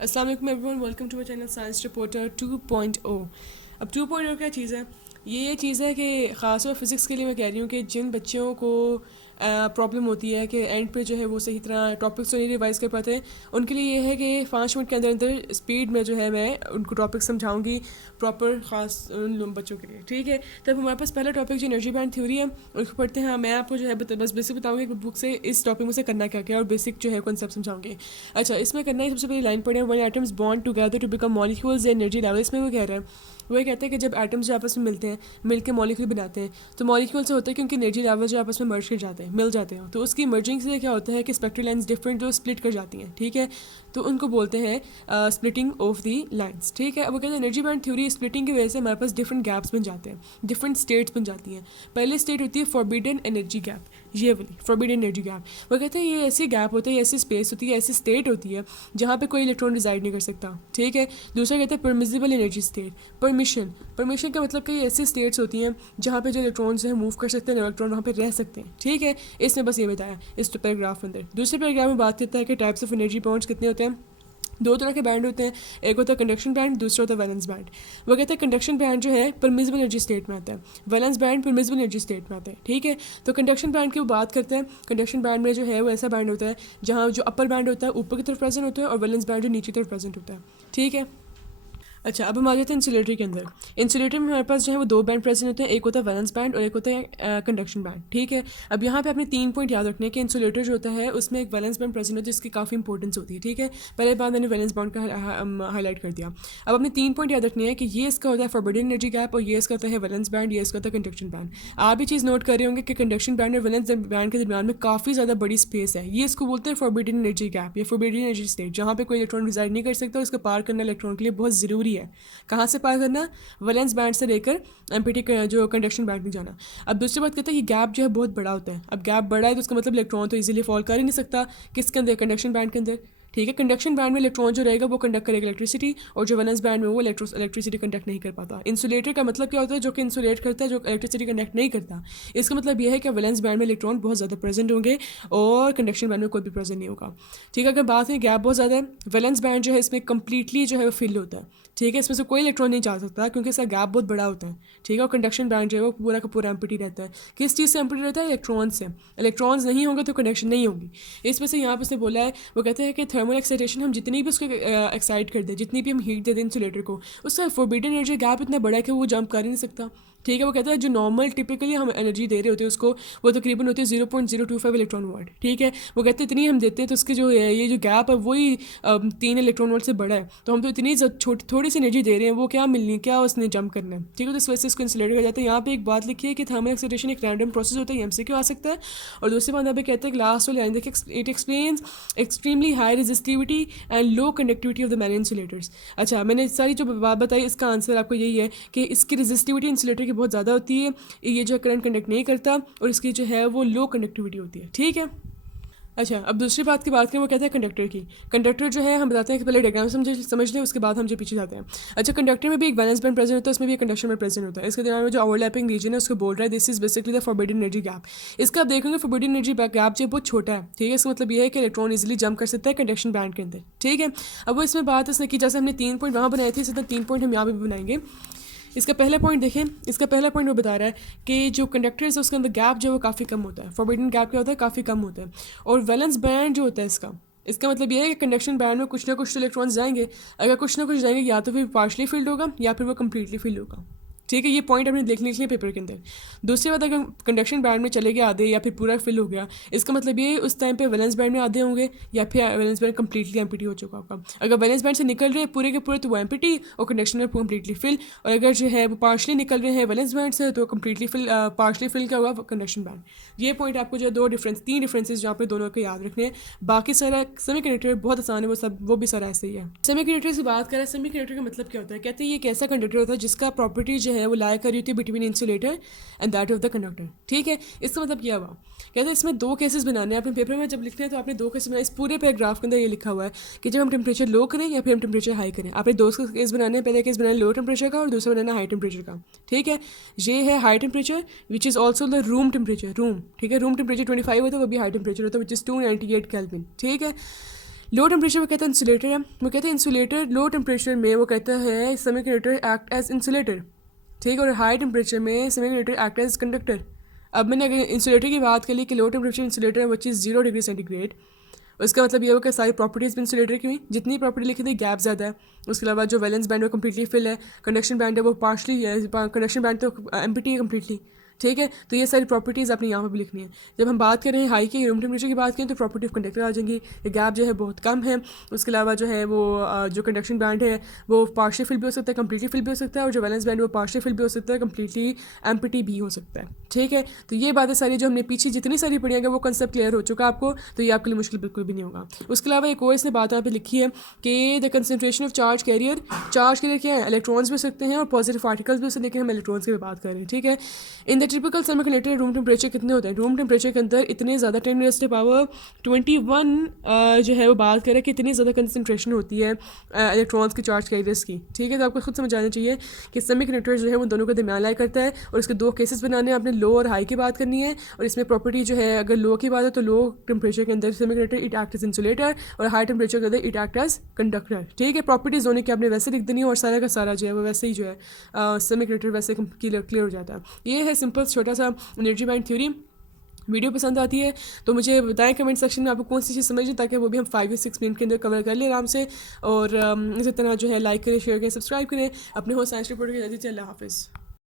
अस्सलाम वालेकुम everyone, welcome to my channel science reporter 2.0। अब 2.0 क्या चीज़ है? ये चीज़ है कि ख़ास तौर फिज़िक्स के लिए मैं कह रही हूँ कि जिन बच्चों को प्रॉब्लम होती है कि एंड पे जो है वो सही तरह टॉपिक्स तो नहीं रिवाइज़ कर पाते, उनके लिए ये है कि 5 मिनट के अंदर अंदर स्पीड में जो है मैं उनको टॉपिक समझाऊंगी प्रॉपर, ख़ास उन बच्चों के लिए। ठीक है, तब हमारे पास पहला टॉपिक जो एनर्जी बैंड थ्योरी है उसको पढ़ते हैं। मैं आपको जो है बस बेसिक बताऊंगी कि बुक से इस टॉपिक में से करना क्या क्या और बेसिक जो है कॉन्सेप्ट समझाऊंगी। अच्छा, इसमें करना है सबसे पहले लाइन पढ़े, one atoms bond together to become molecules energy level. इसमें वो कह रहे हैं, वो ये कहते हैं कि जब एटम्स जो आपस में मिलते हैं, मिल के मॉलिक्यूल बनाते हैं, तो मॉलिक्यूल से होता है क्योंकि एनर्जी लेवल जो आपस में मर्ज कर जाते हैं, मिल जाते हैं, तो उसकी मर्जिंग से क्या होता है कि स्पेक्ट्रल लाइंस डिफरेंट जो स्प्लिट कर जाती हैं। ठीक है, तो उनको बोलते हैं स्प्लिटिंग ऑफ दी लाइंस। ठीक है, अब वो कहते हैं एनर्जी बैंड थ्योरी स्प्लिटिंग की वजह से हमारे पास डिफरेंट गैप्स बन जाते हैं, डिफरेंट स्टेट्स बन जाती हैं। पहले स्टेट होती है फॉरबिडन एनर्जी गैप, ये वाली फॉरबिडन एनर्जी गैप। वो कहते हैं ये ऐसी गैप होती है, ऐसी स्पेस होती है, ऐसी स्टेट होती है जहाँ पे कोई इलेक्ट्रॉन रिजाइड नहीं कर सकता। ठीक है, दूसरा कहते हैं permissible energy state. Permission, permission का मतलब कि ऐसी स्टेट्स होती हैं जहाँ पे जो इलेक्ट्रॉन्स हैं मूव कर सकते हैं, इलेक्ट्रॉन वहाँ पे रह सकते हैं। ठीक है, इसमें बस ये बताया इस पैराग्राफ में अंदर। दूसरे पैराग्राफ में बात करता है कि टाइप्स ऑफ एनर्जी बॉन्ड्स कितने होते हैं। दो तरह के बैंड होते हैं, एक होता है कंडक्शन बैंड, दूसरा होता है वैलेंस बैंड। वो कहते हैं कंडक्शन बैंड जो है परमिजिबल एनर्जी स्टेट में आता है, valence band permissible energy state में आता है। ठीक है, तो कंडक्शन बैंड की वो बात करते हैं। कंडक्शन बैंड में जो है वो ऐसा बैंड होता है जहाँ जो अपर बैंड होता है ऊपर की तरफ प्रेजेंट होता है और वैलेंस बैंड जो नीचे की तरफ प्रेजेंट होता है। ठीक है, अच्छा, अब हम आ जाते हैं इंसुलेटर के अंदर। इंसुलेटर में हमारे पास जो है वो दो बैंड प्रेजेंट होते हैं, एक होता है वैलेंस बैंड और एक होता है कंडक्शन बैंड। ठीक है, अब यहाँ पे आपने 3 पॉइंट याद रखने हैं कि इंसुलेटर जो होता है उसमें एक वैलेंस बैंड प्रेजेंट होता है जिसकी काफ़ी इंपॉर्टेंस होती है। ठीक है, पहले बार मैंने वैलेंस बैंड का हाईलाइट कर दिया। अब अपने 3 पॉइंट याद रखने हैं कि ये इसका होता है फॉरबिडन एनर्जी गैप और ये इसका होता है वैलेंस बैंड, ये इसका होता है कंडक्शन बैंड। आप ये चीज़ नोट कर रहे होंगे कि कंडक्शन बैंड और वैलेंस बैंड के दरमियान में काफ़ी ज़्यादा बड़ी स्पेस है। ये इसको बोलते हैं फॉरबिडन एनर्जी गैप या फॉरबिडन एनर्जी स्टेट, जहाँ पे कोई इलेक्ट्रॉन रिजाइड नहीं कर सकता और इसका पार करना इलेक्ट्रॉन के लिए बहुत ज़रूरी है। कहाँ से पार करना? वैलेंस बैंड से लेकर एमपीटी जो कंडक्शन बैंड में जाना। अब दूसरी बात कहते हैं कि गैप जो है बहुत बड़ा होता है। अब गैप बड़ा है तो उसका मतलब इलेक्ट्रॉन तो इजीली फॉल कर ही नहीं सकता। किसके अंदर? कंडक्शन बैंड के अंदर। ठीक है, कंडक्शन बैंड में इलेक्ट्रॉन जो रहेगा वो कंडक्ट करेगा इलेक्ट्रिसिटी, और जो वैलेंस बैंड में वो इलेक्ट्रिसिटी कंडक्ट नहीं कर पाता। इंसुलेटर का मतलब क्या होता है? जो कि इंसुलेट करता है, जो इलेक्ट्रिसिटी कंडक्ट नहीं करता। इसका मतलब यह है कि वैलेंस बैंड में इलेक्ट्रॉन बहुत ज़्यादा प्रेजेंट होंगे और कंडक्शन बैंड में कोई भी प्रेजेंट नहीं होगा। ठीक है, अगर बात है गैप बहुत ज़्यादा है, वैलेंस बैंड जो है इसमें कंप्लीटली जो है वो फिल होता है। ठीक है, इसमें से कोई इलेक्ट्रॉन नहीं जा सकता क्योंकि इसका गैप बहुत बड़ा होता है। ठीक है, और कंडक्शन बैंड जो है वो पूरा का पूरा एम्प्टी रहता है। किस चीज़ से एम्प्टी रहता है? इलेक्ट्रॉन से। इलेक्ट्रॉन्स नहीं होंगे तो कंडक्शन नहीं होगी। इसमें से यहाँ पर उसने बोला है, वो कहते हैं कि थर्मल एक्साइटेशन हम जितनी भी उसको एक्साइट कर दें, जितनी भी हम हीट दे दें इंसुलेटर को, उसका फोरबिडन एनर्जी गैप इतना बड़ा है कि वो जंप कर ही नहीं सकता। ठीक है, वो कहता है जो नॉर्मल टिपिकली हम एनर्जी दे रहे होते हैं उसको, वो तकरीबन होती है 0.025 इलेक्ट्रॉन वोल्ट। ठीक है, वो कहते हैं इतनी हम देते हैं तो उसकी जो है ये जो गैप है वही 3 इलेक्ट्रॉन वोल्ट से बड़ा है, तो हम तो इतनी छोटी थोड़ी सी एनर्जी दे रहे हैं, वो क्या मिलनी है, क्या उसने जंप करना है। ठीक है, तो इस वजह से इसको इंसुलेटर कहा जाता है। यहाँ पे एक बात लिखी है कि थर्मल एक्साइटेशन एक रैंडम प्रोसेस होता है, एमसीक्यू आ सकता है। और दूसरी बात यहाँ पे कहते हैं कि लास्ट वाली लाइन देखिए, it explains extremely high resistivity and low conductivity of the man insulators. अच्छा, मैंने सारी जो बात बताई इसका आंसर आपको यही है कि इसकी रेजिस्टिविटी इंसुलेटर की बहुत ज़्यादा होती है, ये जो करंट कंडक्ट नहीं करता, और इसकी जो है वो लो कंडक्टिविटी होती है। ठीक है, अच्छा, अब दूसरी बात की बात करें, वो कहते हैं कंडक्टर की। कंडक्टर जो है हम बताते हैं कि पहले डायग्राम समझ लें, उसके बाद हम जो पीछे जाते हैं। अच्छा, कंडक्टर में भी एक वैलेंस बैंड प्रेजेंट होता है, उसमें भी एक कंडक्शन बैंड प्रेजेंट होता है। इसके दरमियान में जो ओवरलैपिंग रीजन है उसको बोल रहा है this is basically the forbidden energy gap. इसका आप देखेंगे फॉरबिडन एनर्जी गैप जो है बहुत छोटा है। ठीक है, इसका मतलब ये है कि इलेक्ट्रॉन इजीली जंप कर सकता है कंडक्शन बैंड के अंदर। ठीक है, अब वो इसमें बात इसने की, जैसे हमने 3 पॉइंट वहाँ बनाए थे, इसी तरह 3 पॉइंट हम यहाँ पे भी बनाएंगे। इसका पहला पॉइंट देखें, इसका पहला पॉइंट वो बता रहा है कि जो कंडक्टर्स है उसके अंदर गैप जो है वो काफ़ी कम होता है। फॉरबिडन गैप क्या होता है? काफ़ी कम होता है। और वैलेंस बैंड जो होता है इसका, इसका मतलब ये है कि कंडक्शन बैंड में कुछ ना कुछ तो इलेक्ट्रॉन्स जाएंगे। अगर कुछ ना कुछ जाएंगे, या तो फिर पार्शली फिल्ड होगा या फिर वो कम्प्लीटली फिल्ड होगा। ठीक है, ये पॉइंट आपने देख लीजिए पेपर के अंदर। दूसरी बात, अगर कंडक्शन बैंड में चले गए आधे या फिर पूरा फिल हो गया, इसका मतलब ये उस टाइम पे वैलेंस बैंड में आधे होंगे या फिर वैलेंस बैंड कंप्लीटली एम्प्टी हो चुका होगा। अगर वैलेंस बैंड से निकल रहे हैं पूरे के पूरे तो वो एम्प्टी और कंडक्शन में कंप्लीटली फिल, और अगर जो है वो पार्शली निकल रहे हैं वैलेंस बैंड से तो कंप्लीटली फिल, पार्शली फिल क्या होगा? Conduction band. ये पॉइंट आपको जो दो डिफरेंस, 3 डिफरेंसेज जहाँ पे दोनों को याद रखने हैं। बाकी सारा सेमी कंडक्टर बहुत आसान है, वो भी सारा ऐसे ही है। सेमी कंडक्टर की बात करें, सेमी कंडक्टर का मतलब क्या होता है? कहते हैं ये एक ऐसा कंडक्टर होता है जिसका प्रॉपर्टी जो है वो लाया करी होती है between insulator and that of the conductor. ठीक है, इसका मतलब क्या हुआ? कहते हैं इसमें दो केसेस बनाने हैं अपने पेपर में, जब लिखते हैं तो आपने दो केसेस बनाए। इस पूरे पैराग्राफ के अंदर ये लिखा हुआ है कि जब हम टेम्परेचर लो करें या फिर हम टेम्परेचर हाई करें, आपने दो केस बनाने हैं। पहले केस बनाना लो टेम्परेचर का और दूसरा बनाना हाई टेम्परेचर का। ठीक है, ये है high temperature which is also the room temperature, room. ठीक है, रूम टेम्परेचर 25 होता है, वो भी हाई टेम्परेचर होता है विच इज़ 298 केल्विन। ठीक है, लो टेम्परेचर वो कहता है इंसुलेटर है, वो कहते हैं इंसुलेटर लो टेम्परेचर में वो कहता है सेमीकंडक्टर एक्ट एज इंसुलेटर, ठीक है, और हाई टेम्परेचर में सेमीकंडक्टर एक्ट एज कंडक्टर। अब मैंने अगर इंसुलेटर की बात करी कि लो टेम्परेचर इंसुलेटर है विच इज़ 0 डिग्री सेंटीग्रेड, उसका मतलब ये हो कि सारी प्रॉपर्टीज़ भी इंसुलेटर की हुई, जितनी प्रॉपर्टी लिखी थी गैप ज़्यादा है, उसके अलावा जो वैलेंस बैंड है वो कम्प्लीटली फिल है, कंडक्शन बैंड है वो पार्शली है, कंडक्शन बैंड तो एम्प्टी है कम्प्लीटली, ठीक है। तो ये सारी प्रॉपर्टीज़ आपने यहाँ पर भी लिखनी है। जब हम बात करें हाई की रूम टेम्परेचर की बात करें तो प्रॉपर्टी ऑफ कंडक्टर आ जाएंगी, ये गैप जो है बहुत कम है, उसके अलावा जो है वो जो कंडक्शन बैंड है वो पार्शियल फिल भी हो सकता है, कम्प्लीटली फिल भी हो सकता है, और जो वैलेंस बैंड है वो पार्शियल फिल भी हो सकता है, कम्प्लीटली एम्प्टी भी हो सकता है, ठीक है। तो ये बातें सारी जो हमने पीछे जितनी सारी पढ़ी हैं वो कंसेप्ट क्लियर हो चुका आपको, तो ये आपके लिए मुश्किल बिल्कुल भी नहीं होगा। उसके अलावा एक और इसने बात यहाँ पे लिखी है कि the concentration of charge carrier क्या है, इलेक्ट्रॉन्स भी हो सकते हैं और पॉजिटिव पार्टिकल्स भी हो सकते हैं, लेकिन हम इलेक्ट्रॉन्स की भी बात कर रहे हैं, ठीक है। In the typical semiconductor room temperature कितने होते हैं, रूम टेम्परेचर के अंदर इतने ज़्यादा 10⁻21 जो है वो बात करें कि इतनी ज़्यादा कंसनट्रेशन होती है इलेक्ट्रॉन्स की चार्ज कैरियर्स की, ठीक है। तो आपको खुद समझ आना चाहिए कि सेमीकंडक्टर जो है वो दोनों के दरमियान लाया करता है, और इसके दो केसेस बनाने हैं, आपने लो और हाई की बात करनी है, और इसमें प्रॉपर्टी जो है अगर लो की बात है तो लो टेम्परेचर के अंदर semiconductor it act as insulator, और हाई टेम्परेचर के अंदर इट एक्ट एज कंडक्टर, ठीक है। प्रॉपर्टीज होने की आपने वैसे लिख देनी है, और सारा का सारा जो है वो वैसे ही जो है सेमीकंडक्टर वैसे क्लियर हो जाता है। ये है सिंपल छोटा सा एनर्जी बैंड थ्योरी। वीडियो पसंद आती है तो मुझे बताएं कमेंट सेक्शन में आपको कौन सी चीज़ समझ ताकि वो भी हम 5 या 6 मिनट के अंदर कवर कर लें आराम से। और इसी तरह जो है लाइक करें, शेयर करें, सब्सक्राइब करें। अपने हो साइंस रिपोर्ट के जल्दी। अल्लाह हाफिज़।